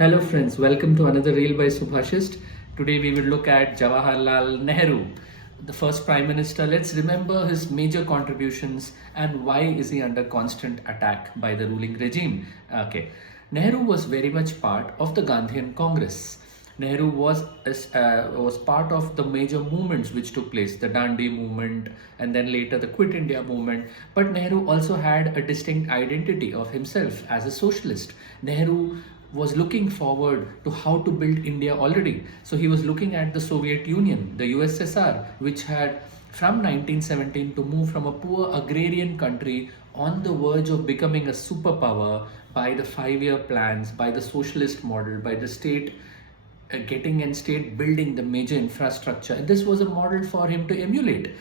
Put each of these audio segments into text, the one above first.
Hello friends, welcome to another reel by Subhashist. Today we will look at Jawaharlal Nehru, the first Prime Minister. Let's remember his major contributions and why is he under constant attack by the ruling regime. Nehru was very much part of the Gandhian Congress. Nehru was part of the major movements which took place, the Dandi movement and then later the Quit India movement. But Nehru also had a distinct identity of himself as a socialist. Nehru was looking forward to how to build India already. So he was looking at the Soviet Union, the USSR, which had from 1917 to move from a poor agrarian country on the verge of becoming a superpower by the 5-year plans, by the socialist model, by the state getting and state building the major infrastructure. And this was a model for him to emulate.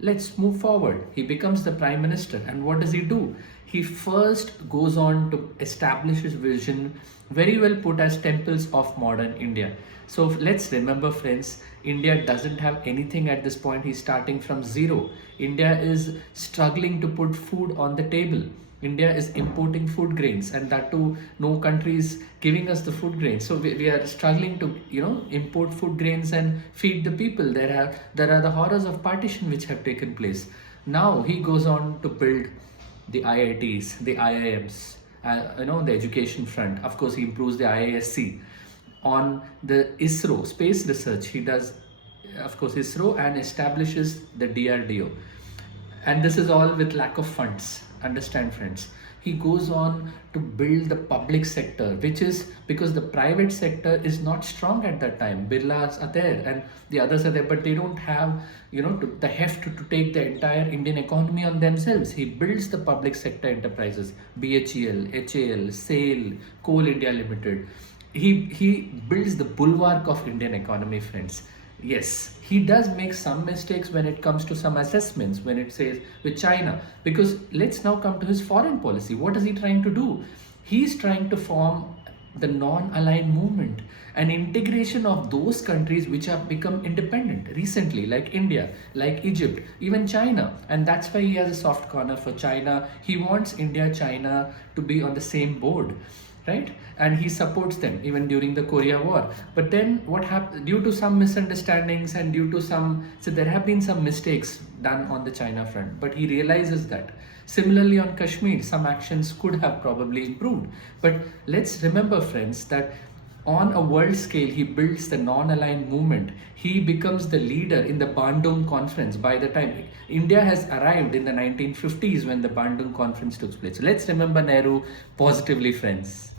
Let's move forward. He becomes the prime minister, and what does he do? He first goes on to establish his vision, very well put as temples of modern India. So let's remember, friends, India doesn't have anything at this point. He's starting from zero. India is struggling to put food on the table. India is importing food grains, and that too, no country is giving us the food grains. So we are struggling to, import food grains and feed the people. There are the horrors of partition which have taken place. Now he goes on to build the IITs, the IIMs, the education front. Of course, he improves the IISc. On the ISRO, space research, he does, of course, ISRO, and establishes the DRDO. And this is all with lack of funds. Understand, friends. He goes on to build the public sector, which is because the private sector is not strong at that time. Birlas are there and the others are there, but they don't have, the heft to take the entire Indian economy on themselves. He builds the public sector enterprises, BHEL, HAL, SAIL, Coal India Limited. He builds the bulwark of Indian economy, friends. Yes, he does make some mistakes when it comes to some assessments, when it says with China, because let's now come to his foreign policy. What is he trying to do? He's trying to form the non-aligned movement, an integration of those countries which have become independent recently, like India, like Egypt, even China. And that's why he has a soft corner for China. He wants India, China to be on the same board. Right? And he supports them even during the Korea War. But then what happened, due to some misunderstandings and so there have been some mistakes done on the China front, but he realizes that. Similarly on Kashmir, some actions could have probably improved. But let's remember, friends, that on a world scale, he builds the non-aligned movement. He becomes the leader in the Bandung Conference by the time India has arrived in the 1950s when the Bandung Conference took place. So let's remember Nehru positively, friends.